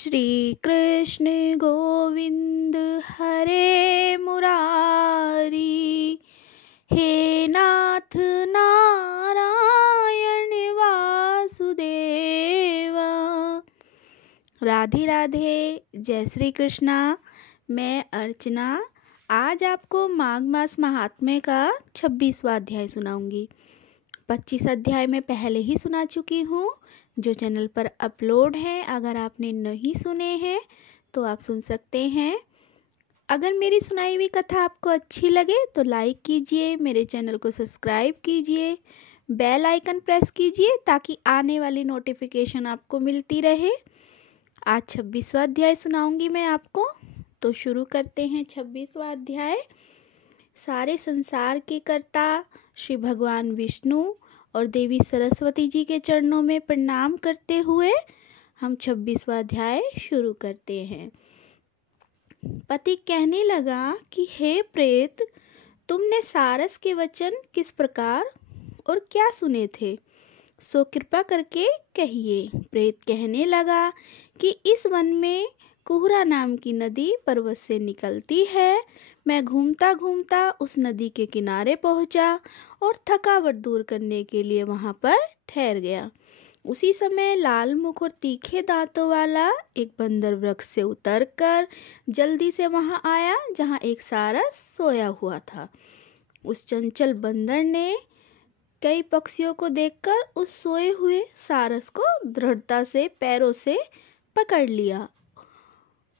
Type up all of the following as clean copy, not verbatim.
श्री कृष्ण गोविंद हरे मुरारी, हे नाथ नारायण वासुदेवा। राधे राधे, जय श्री कृष्णा। मैं अर्चना आज आपको माघ मास महात्म्य का 26वां अध्याय सुनाऊंगी। 25 अध्याय मैं पहले ही सुना चुकी हूँ, जो चैनल पर अपलोड है। अगर आपने नहीं सुने हैं तो आप सुन सकते हैं। अगर मेरी सुनाई हुई कथा आपको अच्छी लगे तो लाइक कीजिए, मेरे चैनल को सब्सक्राइब कीजिए, बेल आइकन प्रेस कीजिए ताकि आने वाली नोटिफिकेशन आपको मिलती रहे। आज 26वां अध्याय सुनाऊंगी मैं आपको, तो शुरू करते हैं 26वां अध्याय। सारे संसार के कर्ता श्री भगवान विष्णु और देवी सरस्वती जी के चरणों में प्रणाम करते हुए हम 26वां अध्याय शुरू करते हैं। पति कहने लगा कि हे प्रेत, तुमने सारस के वचन किस प्रकार और क्या सुने थे, सो कृपा करके कहिए। प्रेत कहने लगा कि इस वन में कुहरा नाम की नदी पर्वत से निकलती है। मैं घूमता घूमता उस नदी के किनारे पहुंचा और थकावट दूर करने के लिए वहां पर ठहर गया। उसी समय लाल मुख और तीखे दांतों वाला एक बंदर वृक्ष से उतरकर जल्दी से वहां आया जहां एक सारस सोया हुआ था। उस चंचल बंदर ने कई पक्षियों को देखकर उस सोए हुए सारस को दृढ़ता से पैरों से पकड़ लिया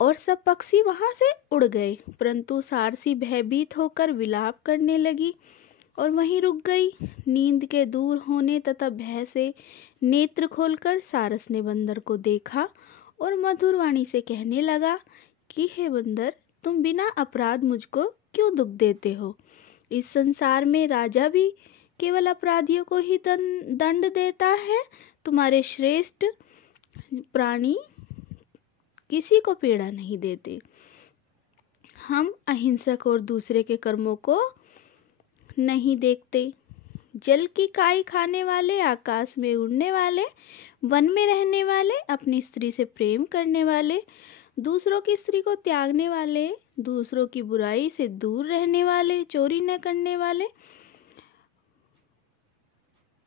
और सब पक्षी वहां से उड़ गए, परंतु सारसी भयभीत होकर विलाप करने लगी और वहीं रुक गई। नींद के दूर होने तथा भय से नेत्र खोलकर सारस ने बंदर को देखा और मधुर वाणी से कहने लगा कि हे बंदर, तुम बिना अपराध मुझको क्यों दुख देते हो। इस संसार में राजा भी केवल अपराधियों को ही दंड देता है। तुम्हारे श्रेष्ठ प्राणी किसी को पीड़ा नहीं देते। हम अहिंसक और दूसरे के कर्मों को नहीं देखते। जल की काई खाने वाले, आकाश में उड़ने वाले, वन में रहने वाले, अपनी स्त्री से प्रेम करने वाले, दूसरों की स्त्री को त्यागने वाले, दूसरों की बुराई से दूर रहने वाले, चोरी न करने वाले,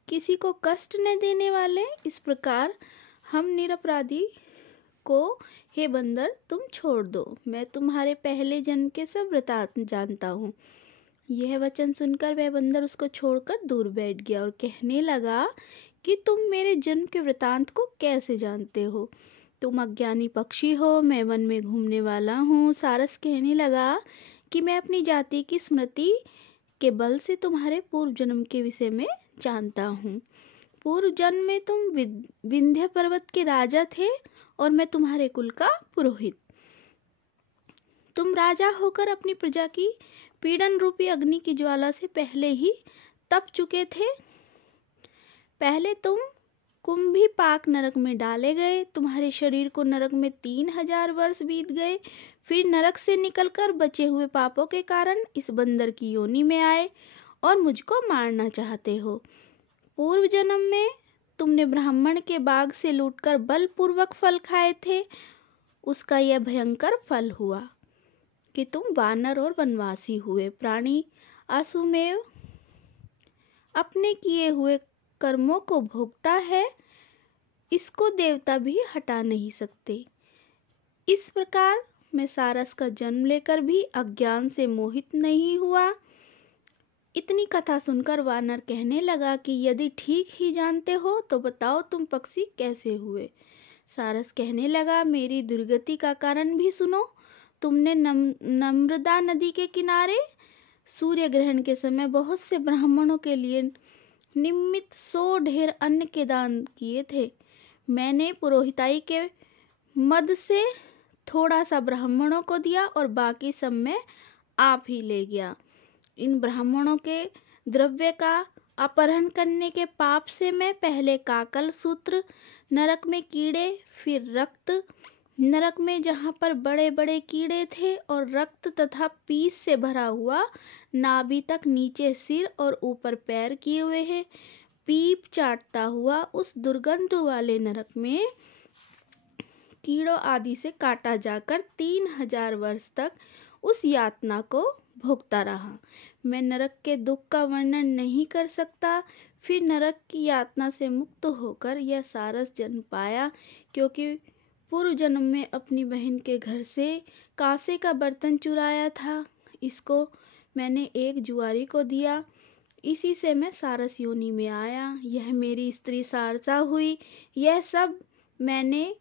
किसी को कष्ट न देने वाले, इस प्रकार हम निरपराधी को हे बंदर तुम छोड़ दो। मैं तुम्हारे पहले जन्म के सब वृतांत जानता हूँ। यह वचन सुनकर वह बंदर उसको छोड़कर दूर बैठ गया और कहने लगा कि तुम मेरे जन्म के वृतांत को कैसे जानते हो। तुम अज्ञानी पक्षी हो, मैं वन में घूमने वाला हूँ। सारस कहने लगा कि मैं अपनी जाति की स्मृति के बल से तुम्हारे पूर्व जन्म के विषय में जानता हूँ। पूर्व जन्म में तुम विंध्य पर्वत के राजा थे और मैं तुम्हारे कुल का पुरोहित। तुम राजा होकर अपनी प्रजा की पीड़न रूपी अग्नि की ज्वाला से पहले ही तप चुके थे। पहले तुम कुंभी पाक नरक में डाले गए। तुम्हारे शरीर को नरक में 3000 वर्ष बीत गए। फिर नरक से निकलकर बचे हुए पापों के कारण इस बंदर की योनि में आए और मुझको मारना चाहते हो। पूर्व जन्म में तुमने ब्राह्मण के बाग से लूटकर बलपूर्वक फल खाए थे। उसका यह भयंकर फल हुआ कि तुम वानर और वनवासी हुए। प्राणी आसुमेव अपने किए हुए कर्मों को भोगता है, इसको देवता भी हटा नहीं सकते। इस प्रकार मैं सारस का जन्म लेकर भी अज्ञान से मोहित नहीं हुआ। इतनी कथा सुनकर वानर कहने लगा कि यदि ठीक ही जानते हो तो बताओ तुम पक्षी कैसे हुए। सारस कहने लगा, मेरी दुर्गति का कारण भी सुनो। तुमने नर्मदा नदी के किनारे सूर्य ग्रहण के समय बहुत से ब्राह्मणों के लिए निमित्त 100 ढेर अन्न के दान किए थे। मैंने पुरोहिताई के मद से थोड़ा सा ब्राह्मणों को दिया और बाकी सब मैं आप ही ले गया। इन ब्राह्मणों के द्रव्य का अपहरण करने के पाप से मैं पहले काकल सूत्र नरक में कीड़े, फिर रक्त नरक में जहाँ पर बड़े बड़े कीड़े थे और रक्त तथा पीस से भरा हुआ नाभि तक नीचे सिर और ऊपर पैर किए हुए है, पीप चाटता हुआ उस दुर्गंध वाले नरक में कीड़ों आदि से काटा जाकर 3000 वर्ष तक उस यातना को भोगता रहा। मैं नरक के दुख का वर्णन नहीं कर सकता। फिर नरक की यातना से मुक्त होकर यह सारस जन्म पाया, क्योंकि पूर्व जन्म में अपनी बहन के घर से कांसे का बर्तन चुराया था। इसको मैंने एक जुआरी को दिया, इसी से मैं सारस योनि में आया। यह मेरी स्त्री सारसा हुई। यह सब मैंने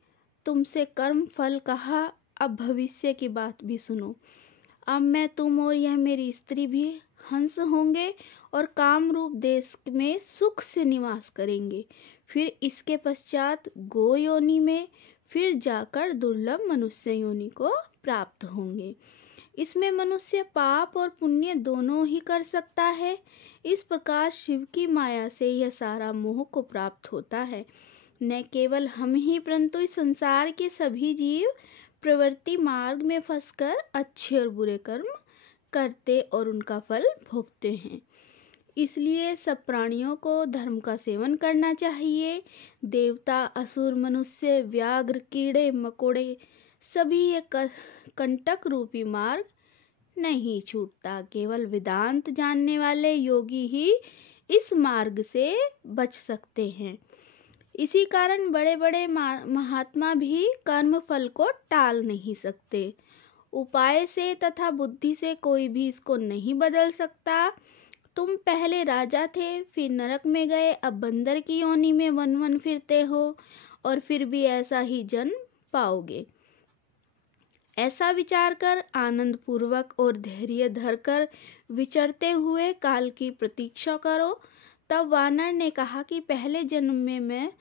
तुमसे कर्म फल कहा। अब भविष्य की बात भी सुनो। अब मैं, तुम और यह मेरी स्त्री भी हंस होंगे और काम रूप देश में सुख से निवास करेंगे। फिर इसके पश्चात गो योनि में, फिर जाकर दुर्लभ मनुष्य योनि को प्राप्त होंगे। इसमें मनुष्य पाप और पुण्य दोनों ही कर सकता है। इस प्रकार शिव की माया से यह सारा मोह को प्राप्त होता है। न केवल हम ही, परंतु इस संसार के सभी जीव प्रवृत्ति मार्ग में फंसकर अच्छे और बुरे कर्म करते और उनका फल भोगते हैं। इसलिए सब प्राणियों को धर्म का सेवन करना चाहिए। देवता, असुर, मनुष्य, व्याघ्र, कीड़े मकोड़े सभी ये कंटक रूपी मार्ग नहीं छूटता। केवल वेदांत जानने वाले योगी ही इस मार्ग से बच सकते हैं। इसी कारण बड़े बड़े महात्मा भी कर्म फल को टाल नहीं सकते। उपाय से तथा बुद्धि से कोई भी इसको नहीं बदल सकता। तुम पहले राजा थे, फिर नरक में गए, अब बंदर की योनि में वन वन फिरते हो और फिर भी ऐसा ही जन्म पाओगे। ऐसा विचार कर आनंद पूर्वक और धैर्य धरकर विचरते हुए काल की प्रतीक्षा करो। तब वानर ने कहा कि पहले जन्म में मैं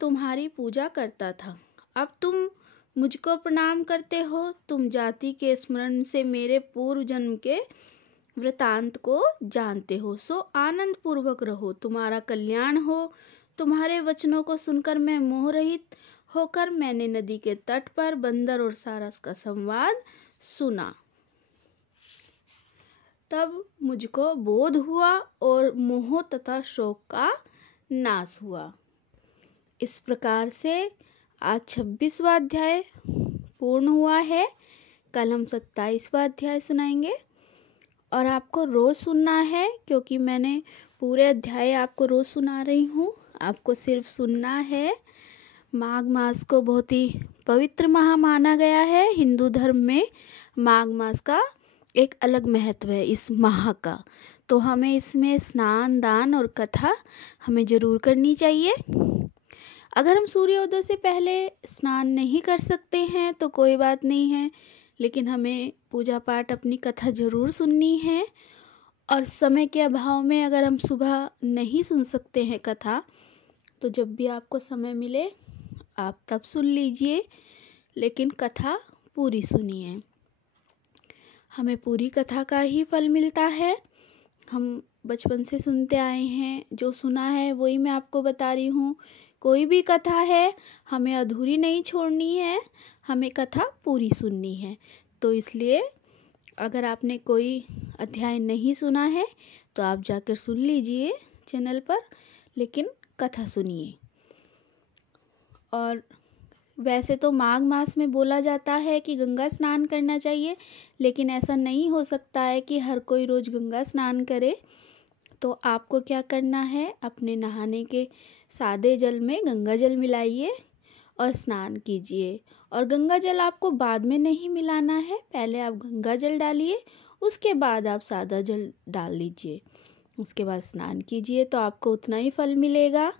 तुम्हारी पूजा करता था, अब तुम मुझको प्रणाम करते हो। तुम जाति के स्मरण से मेरे पूर्व जन्म के वृतांत को जानते हो, सो आनंद पूर्वक रहो, तुम्हारा कल्याण हो। तुम्हारे वचनों को सुनकर मैं मोह रहित होकर मैंने नदी के तट पर बंदर और सारस का संवाद सुना। तब मुझको बोध हुआ और मोह तथा शोक का नाश हुआ। इस प्रकार से आज 26वां अध्याय पूर्ण हुआ है। कल हम 27वां अध्याय सुनाएंगे और आपको रोज सुनना है, क्योंकि मैंने पूरे अध्याय आपको रोज सुना रही हूँ। आपको सिर्फ सुनना है। माघ मास को बहुत ही पवित्र माह माना गया है। हिंदू धर्म में माघ मास का एक अलग महत्व है इस माह का। तो हमें इसमें स्नान, दान और कथा हमें जरूर करनी चाहिए। अगर हम सूर्योदय से पहले स्नान नहीं कर सकते हैं तो कोई बात नहीं है, लेकिन हमें पूजा पाठ अपनी कथा जरूर सुननी है। और समय के अभाव में अगर हम सुबह नहीं सुन सकते हैं कथा, तो जब भी आपको समय मिले आप तब सुन लीजिए, लेकिन कथा पूरी सुनिए। हमें पूरी कथा का ही फल मिलता है। हम बचपन से सुनते आए हैं, जो सुना है वही मैं आपको बता रही हूँ। कोई भी कथा है हमें अधूरी नहीं छोड़नी है, हमें कथा पूरी सुननी है। तो इसलिए अगर आपने कोई अध्याय नहीं सुना है तो आप जाकर सुन लीजिए चैनल पर, लेकिन कथा सुनिए। और वैसे तो माघ मास में बोला जाता है कि गंगा स्नान करना चाहिए, लेकिन ऐसा नहीं हो सकता है कि हर कोई रोज़ गंगा स्नान करे। तो आपको क्या करना है, अपने नहाने के सादे जल में गंगा जल मिलाइए और स्नान कीजिए। और गंगा जल आपको बाद में नहीं मिलाना है, पहले आप गंगा जल डालिए, उसके बाद आप सादा जल डाल लीजिए, उसके बाद स्नान कीजिए, तो आपको उतना ही फल मिलेगा।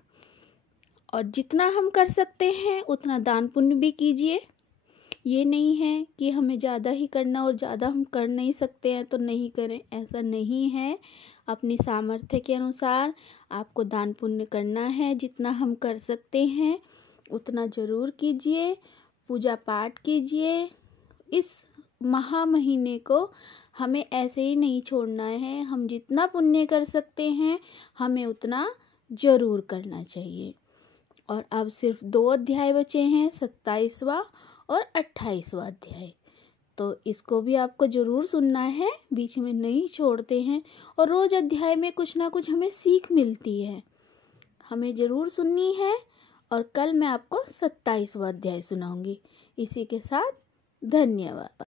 और जितना हम कर सकते हैं उतना दान पुण्य भी कीजिए। ये नहीं है कि हमें ज़्यादा ही करना और ज़्यादा हम कर नहीं सकते हैं तो नहीं करें, ऐसा नहीं है। अपनी सामर्थ्य के अनुसार आपको दान पुण्य करना है। जितना हम कर सकते हैं उतना ज़रूर कीजिए, पूजा पाठ कीजिए। इस महीने को हमें ऐसे ही नहीं छोड़ना है। हम जितना पुण्य कर सकते हैं हमें उतना ज़रूर करना चाहिए। और अब सिर्फ 2 अध्याय बचे हैं, 27वां और 28वां अध्याय। तो इसको भी आपको ज़रूर सुनना है, बीच में नहीं छोड़ते हैं। और रोज़ अध्याय में कुछ ना कुछ हमें सीख मिलती है, हमें ज़रूर सुननी है और कल मैं आपको 27वां अध्याय सुनाऊंगी। इसी के साथ धन्यवाद।